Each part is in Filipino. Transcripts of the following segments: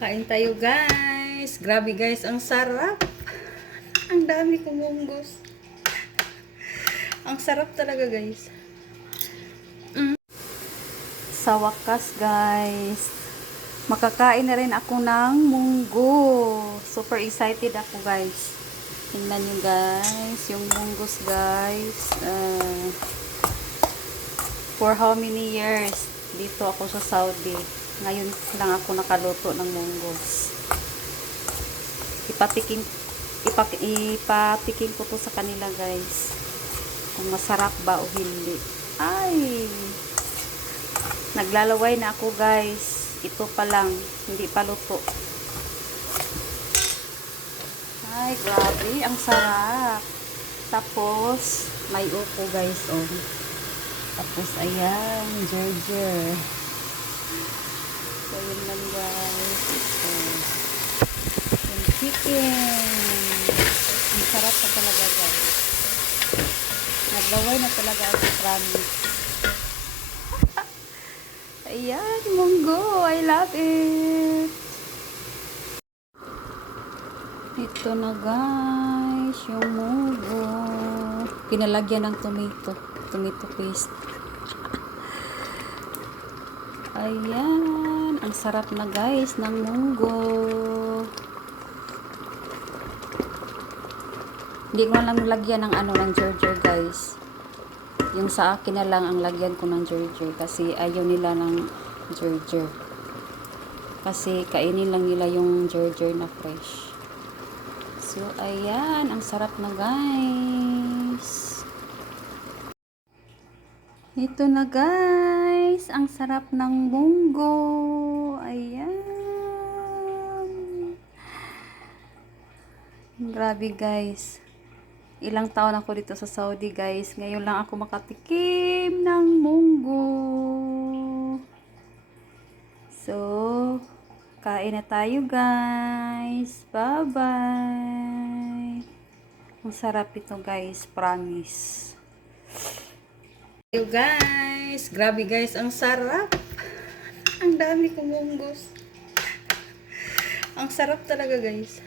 Kain tayo guys. Grabe guys, ang sarap. Ang dami kong munggos. Ang sarap talaga guys. Sa wakas guys, makakain na rin ako ng munggo. Super excited ako guys. Tingnan nyo guys, yung munggos guys. For how many years dito ako sa Saudi. Ngayon lang ako nakaluto ng munggos. Ipatikin ko to sa kanila guys. Kung masarap ba o hindi. Ay! Naglalaway na ako guys. Ito pa lang. Hindi pa luto. Ay, grabe. Ang sarap. Tapos, may upo guys. Oh. Tapos, ayan. Gerger. So, yun lang guys. Ito. Yung chicken. Ang sarap na talaga guys. Naglaway na talaga ako, promise. Ayan, munggo. I love it. Ito na guys, yung munggo. Pinalagyan ng tomato paste. Ayan, ang sarap na guys ng munggo. Hindi ko lang lagyan ng ng gerger guys. Yung sa akin na lang ang lagyan ko ng gerger kasi ayaw nila ng gerger. Kasi kainin lang nila yung gerger na fresh. So, ayan. Ang sarap na guys. Ito na guys. Ang sarap ng munggo. Ayan. Grabe guys. Ilang taon ako dito sa Saudi guys. Ngayon lang ako makatikim ng munggo. So, kain na tayo guys. Bye-bye. Ang sarap ito guys. Promise. Tayo guys. Grabe guys. Ang sarap. Ang dami kong munggos. Ang sarap talaga guys.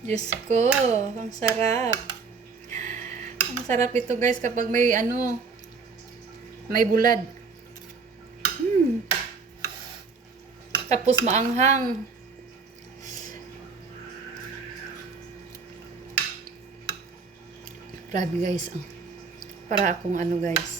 Diyos ko, ang sarap. Ang sarap ito guys kapag may may bulad. Tapos maanghang. Grabe guys. Para akong guys.